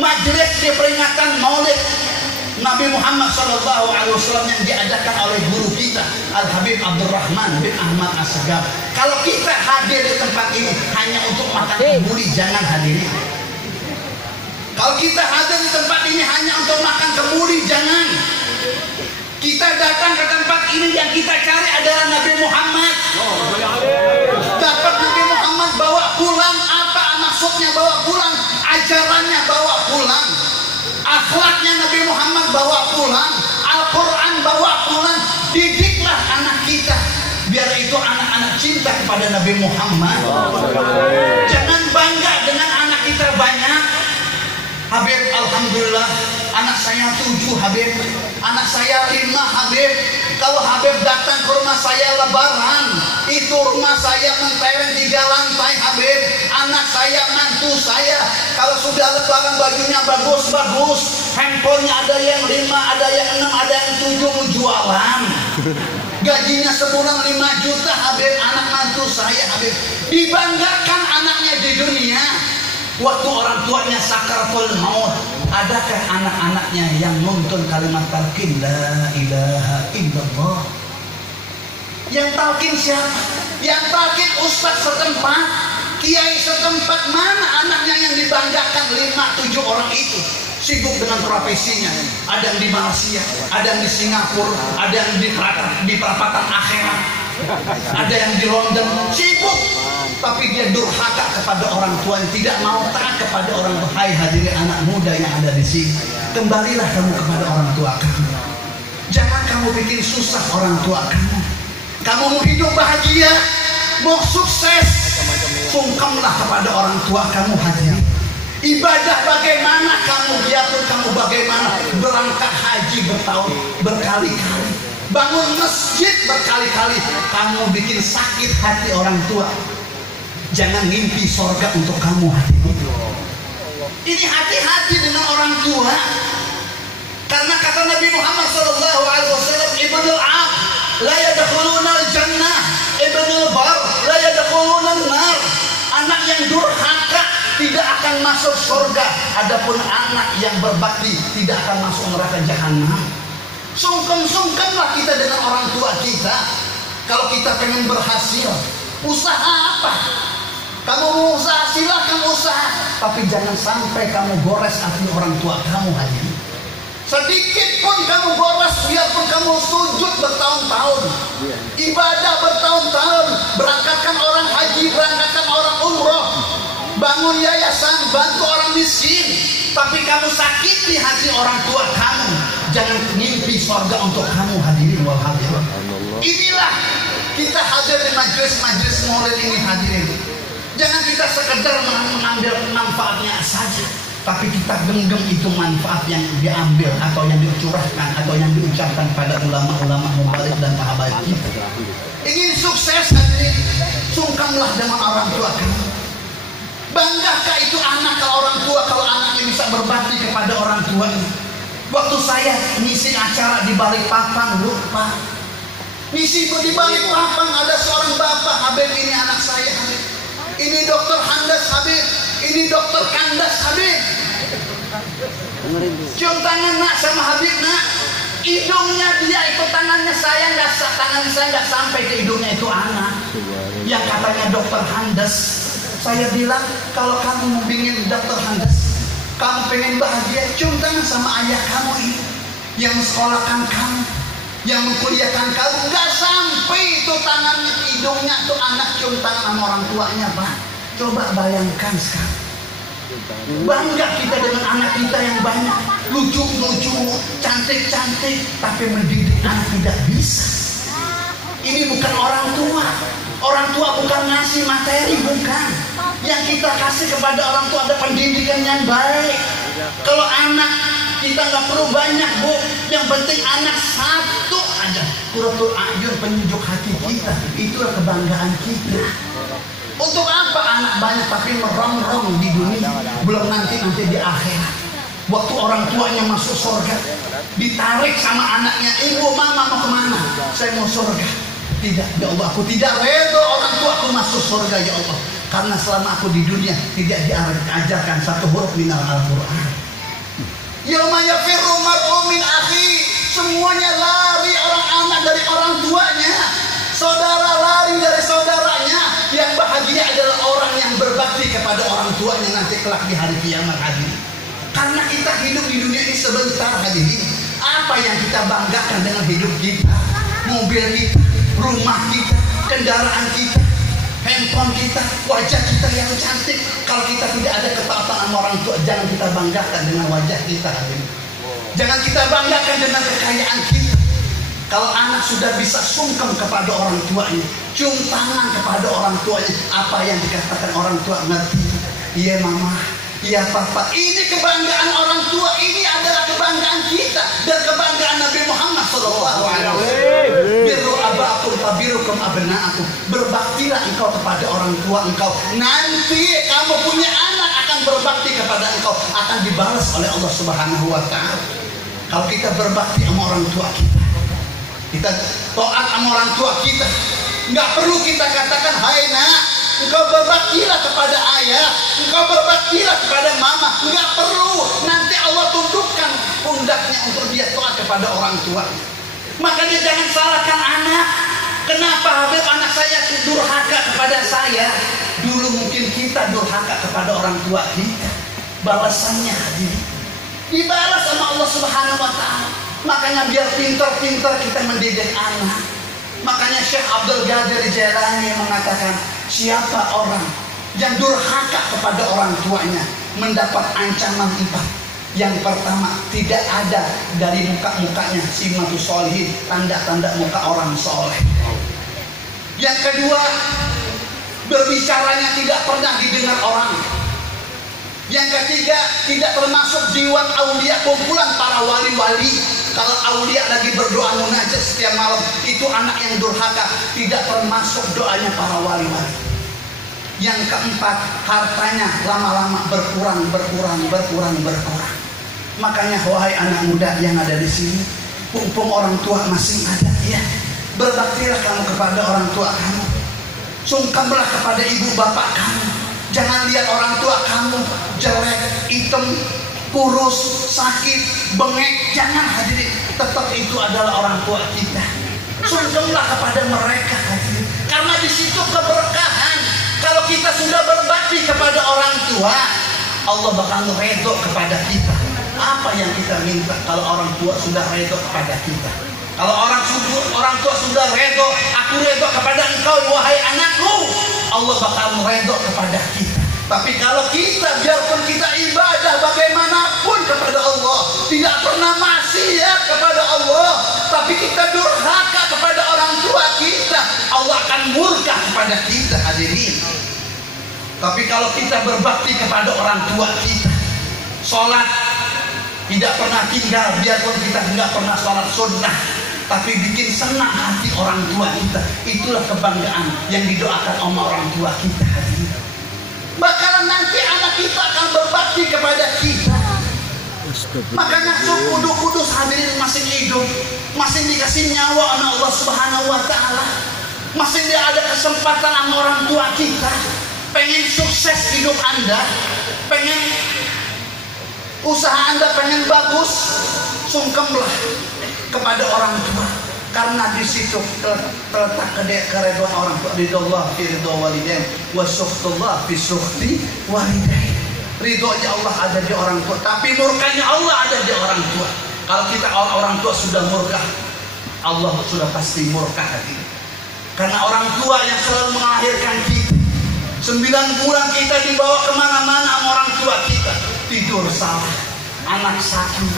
majelis peringatan Maulid Nabi Muhammad SAW yang diadakan oleh guru kita Al Habib Abdurrahman bin Ahmad Assegaf. Kalau kita hadir di tempat ini hanya untuk makan kebuli, jangan hadirin. Kalau kita hadir di tempat ini hanya untuk makan kebuli, jangan. Kita datang ke tempat ini yang kita cari adalah Nabi Muhammad. Dapat Nabi Muhammad bawa pulang, apa maksudnya bawa pulang? Ajarannya bawa pulang, akhlaknya Nabi Muhammad bawa pulang, Al-Quran bawa pulang. Didiklah anak kita biar itu anak-anak cinta kepada Nabi Muhammad. Jangan bangga dengan anak kita banyak. Habib, alhamdulillah anak saya 7 Habib, anak saya 5 Habib. Kalau Habib datang ke rumah saya lebaran, itu rumah saya mentereng 3 lantai Habib. Anak saya, mantu saya, kalau sudah lebaran bajunya bagus-bagus, handphonenya ada yang 5, ada yang 6, ada yang 7 mau jualan. Gajinya sebulan 5 juta Habib, anak mantu saya Habib. Dibanggakan anaknya di dunia. Waktu orang tuanya sakaratul maut, adakah anak-anaknya yang nuntun kalimat talqin la ilaha illallah? Yang talqin siapa? Yang talqin ustaz setempat, kiai setempat. Mana anaknya yang dibanggakan? 5-7 orang itu sibuk dengan profesinya. Ada yang di Malaysia, ada yang di Singapura, ada yang di perapatan akhirat, ada yang di London, sibuk. Tapi dia durhaka kepada orang tua, tidak mau taat kepada orang tua. Hai hadirin anak muda yang ada di sini, kembalilah kamu kepada orang tua kamu. Jangan kamu bikin susah orang tua kamu. Kamu mau hidup bahagia, mau sukses, sungkemlah kepada orang tua kamu hadirin. Ibadah bagaimana kamu, biarpun kamu bagaimana berangkat haji berkali-kali, bangun masjid berkali-kali, kamu bikin sakit hati orang tua. Jangan mimpi sorga untuk kamu hadirin. Ini hati-hati dengan orang tua. Karena kata Nabi Muhammad SAW, Ibnul Ab la yadkhuluna al-jannah, Ibnul Bar la yadkhuluna an-nar. Anak yang durhaka tidak akan masuk surga. Adapun anak yang berbakti tidak akan masuk neraka jahanam. Sungkem-sungkemlah kita dengan orang tua kita. Kalau kita pengen berhasil, usaha apa? Kamu mau usaha, silakan usaha, tapi jangan sampai kamu gores hati orang tua kamu hadirin. Sedikit pun kamu gores, biarpun kamu sujud bertahun-tahun, ibadah bertahun-tahun, berangkatkan orang haji, berangkatkan orang umroh, bangun yayasan, bantu orang miskin, tapi kamu sakiti hati orang tua kamu. Jangan mimpi surga untuk kamu hadirin wal hadirin. Inilah kita hadir di majelis maulid ini hadirin. Jangan kita sekedar mengambil manfaatnya saja, tapi kita genggam itu manfaat yang diambil atau yang dicurahkan atau yang diucapkan pada ulama-ulama mubalik dan sahabat kita. Ingin sukses hadirin, sungkamlah dengan orang tua kamu. Banggakah itu anak kalau orang tua, kalau anaknya bisa berbakti kepada orang tuanya. Waktu saya ngisi acara di Balikpapan, lupa ngisi di Balikpapan, ada seorang bapak, Habib, ini anak saya Habib, ini dokter Handas Habib, ini dokter Kandas Habib. Cium tangan nak sama Habib nak. Hidungnya dia ikut tangannya saya nggak sampai ke hidungnya itu anak. Yang katanya dokter Handas. Saya bilang kalau kamu mau ingin dokter Handas, kamu pengen bahagia, cium tangan sama ayah kamu ini yang mensekolahkan kamu, yang mengkuliahkan kamu. Nggak sampai itu tangannya, hidungnya tuh anak cium tangan sama orang tuanya, Pak. Coba bayangkan sekarang. Bangga kita dengan anak kita yang banyak, lucu-lucu, cantik-cantik, tapi mendidik anak tidak bisa. Ini bukan orang tua. Orang tua bukan ngasih materi, bukan. Yang kita kasih kepada orang tua ada pendidikan yang baik. Kalau anak kita nggak perlu banyak, Bu. Yang penting anak satu aja. Qurratul a'yun, penyejuk hati kita. Itulah kebanggaan kita. Untuk apa anak banyak tapi merongrong di dunia, belum nanti di akhirat. Waktu orang tuanya masuk surga, ditarik sama anaknya, ibu mama mau kemana? Saya mau surga. Tidak, ya Allah, aku tidak reda orang tua aku masuk surga, ya Allah. Karena selama aku di dunia tidak diajarkan satu huruf minal Al-Quran. Yauma yafirru mar'u min akhi. Semuanya lari orang anak dari orang tuanya. Saudara lari dari saudaranya. Yang bahagia adalah orang yang berbakti kepada orang tuanya nanti kelak di hari kiamat hadirin. Karena kita hidup di dunia ini sebentar hadirin. Apa yang kita banggakan dengan hidup kita? Mobil kita, rumah kita, kendaraan kita, handphone kita, wajah kita yang cantik. Kalau kita tidak ada ketaatan sama orang tua, jangan kita banggakan dengan wajah kita. Jangan kita banggakan dengan kekayaan kita. Kalau anak sudah bisa sungkem kepada orang tuanya, cium tangan kepada orang tuanya, apa yang dikatakan orang tua ngerti. Iya mama, iya papa. Ini kebanggaan orang tua, ini adalah kebanggaan kita dan kebanggaan Nabi Muhammad SAW. Birru abakum fabirukum abna'akum. Berbaktilah engkau kepada orang tua engkau. Nanti kamu punya anak akan berbakti kepada engkau, akan dibalas oleh Allah Subhanahu wa taala. Kalau kita berbakti sama orang tua kita taat sama orang tua kita, nggak perlu kita katakan, hai nak, engkau berbaktilah kepada ayah, engkau berbaktilah kepada mama. Nggak perlu. Nanti Allah tundukkan pundaknya untuk dia taat kepada orang tua. Makanya jangan salahkan anak. Kenapa Habib anak saya durhaka kepada saya? Dulu mungkin kita durhaka kepada orang tua kita. Balasannya hadir dibalas sama Allah Subhanahu wa taala. Makanya biar pintar-pintar kita mendidik anak. Makanya Syekh Abdul Qadir Jailani mengatakan, siapa orang yang durhaka kepada orang tuanya mendapat ancaman 4. Yang pertama, tidak ada dari muka-mukanya simatus sholihin, tanda-tanda muka orang soleh. Yang kedua, berbicaranya tidak pernah didengar orang. Yang ketiga, tidak termasuk diwan aulia, kumpulan para wali-wali. Kalau aulia lagi berdoa munajat setiap malam, itu anak yang durhaka, tidak termasuk doanya para wali-wali. Yang keempat, hartanya lama-lama berkurang. Makanya wahai anak muda yang ada di sini, mumpung orang tua masih ada, ya, berbaktilah kamu kepada orang tua kamu. Sungkemlah kepada ibu bapak kamu. Jangan lihat orang tua kamu jelek, hitam, kurus, sakit, bengek. Jangan hadirin. Tetap itu adalah orang tua kita. Sungkemlah kepada mereka hadirin. Karena di situ keberkahan. Kalau kita sudah berbakti kepada orang tua, Allah bakal redho kepada kita. Apa yang kita minta kalau orang tua sudah redho kepada kita? Kalau orang tua sudah redho, aku redho kepada engkau wahai anakku, Allah bakal redho kepada kita. Tapi kalau kita biarpun kita ibadah bagaimanapun kepada Allah, tidak pernah maksiat kepada Allah, tapi kita durhaka kepada orang tua kita, Allah akan murka kepada kita hadirin. Tapi kalau kita berbakti kepada orang tua kita, sholat tidak pernah tinggal, biarpun kita tidak pernah sholat sunnah, tapi bikin senang hati orang tua kita, itulah kebanggaan yang didoakan sama orang tua kita hadirin. Bakalan nanti anak kita akan berbakti kepada kita. Makanya suku kudus hadirin masih hidup, masih dikasih nyawa oleh Allah Subhanahu wa taala, masih ada kesempatan sama orang tua kita. Pengen sukses hidup Anda, pengen usaha Anda pengen bagus, sungkemlah kepada orang tua. Karena di situ terletak keridhaan orang tua. Ridho fi ridho walidain wa sukhtullah fi sukhti walidain. Ridhonya Allah ada di orang tua, tapi murkanya Allah ada di orang tua. Kalau kita orang tua sudah murka, Allah sudah pasti murka hati. Karena orang tua yang selalu melahirkan kita, 9 bulan kita dibawa kemana-mana sama orang tua kita. Tidur salah, anak sakit,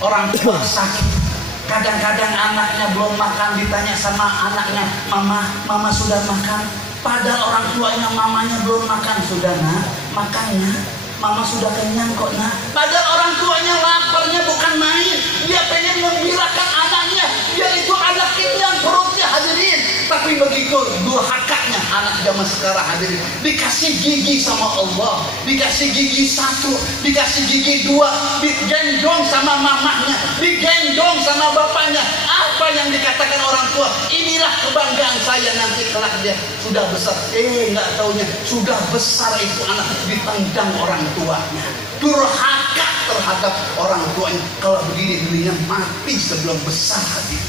orang tua sakit. Kadang-kadang anaknya belum makan, ditanya sama anaknya, mama sudah makan? Padahal orang tuanya mamanya belum makan. Sudah nak, makannya. Mama sudah kenyang kok nak. Padahal orang tuanya laparnya bukan main. Dia pengen menggembirakan anaknya, biar itu anak kenyang perutnya hadirin. Tapi begitu durhakanya anak-anak zaman sekarang hadirin dikasih gigi sama Allah, dikasih gigi satu, dikasih gigi dua, digendong sama mamahnya, digendong sama bapaknya. Apa yang dikatakan orang tua, inilah kebanggaan saya nanti kelak dia sudah besar. Nggak taunya sudah besar itu anak ditendang orang tuanya, durhaka terhadap orang tuanya. Kalau begini dirinya mati sebelum besar hati.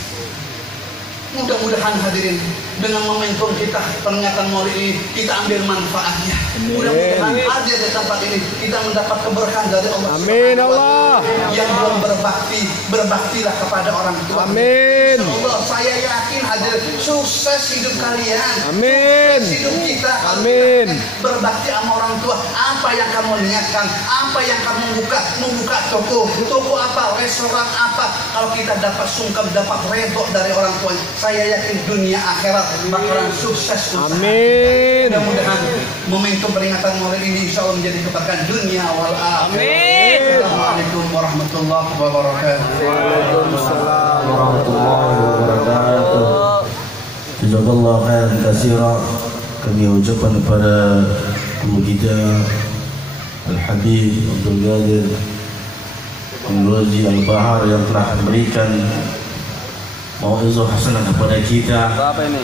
Mudah-mudahan hadirin dengan momentum kita peringatan Maulid ini kita ambil manfaatnya. Mudah-mudahan ada di tempat ini kita mendapat keberkahan dari Allah. Amin Allah. Yang belum berbakti, berbaktilah kepada orang tua. Amin. Allah, saya yakin hadir sukses hidup kalian. Amin. Sukses hidup kita. Amin. Berbakti sama orang tua. Apa yang kamu niatkan? Apa yang kamu buka? Membuka toko apa? Restoran apa? Kalau kita dapat sungkem, dapat redho dari orang tua, saya yakin dunia akhirat bakalan sukses. Amin. Mudah-mudahan momentum peringatan Maulid ini insya Allah menjadi keberkahan dunia wal akhirah. Amin. Assalamualaikum warahmatullahi wabarakatuh. Waalaikumsalam warahmatullahi wabarakatuh. Jazakallah khairan katsira. Kami ucapkan kepada guru kita Al-Habib Abdul Qadir Al-Razi Al-Bahar yang telah memberikan mau'izah hasanah kepada kita. Apa ini?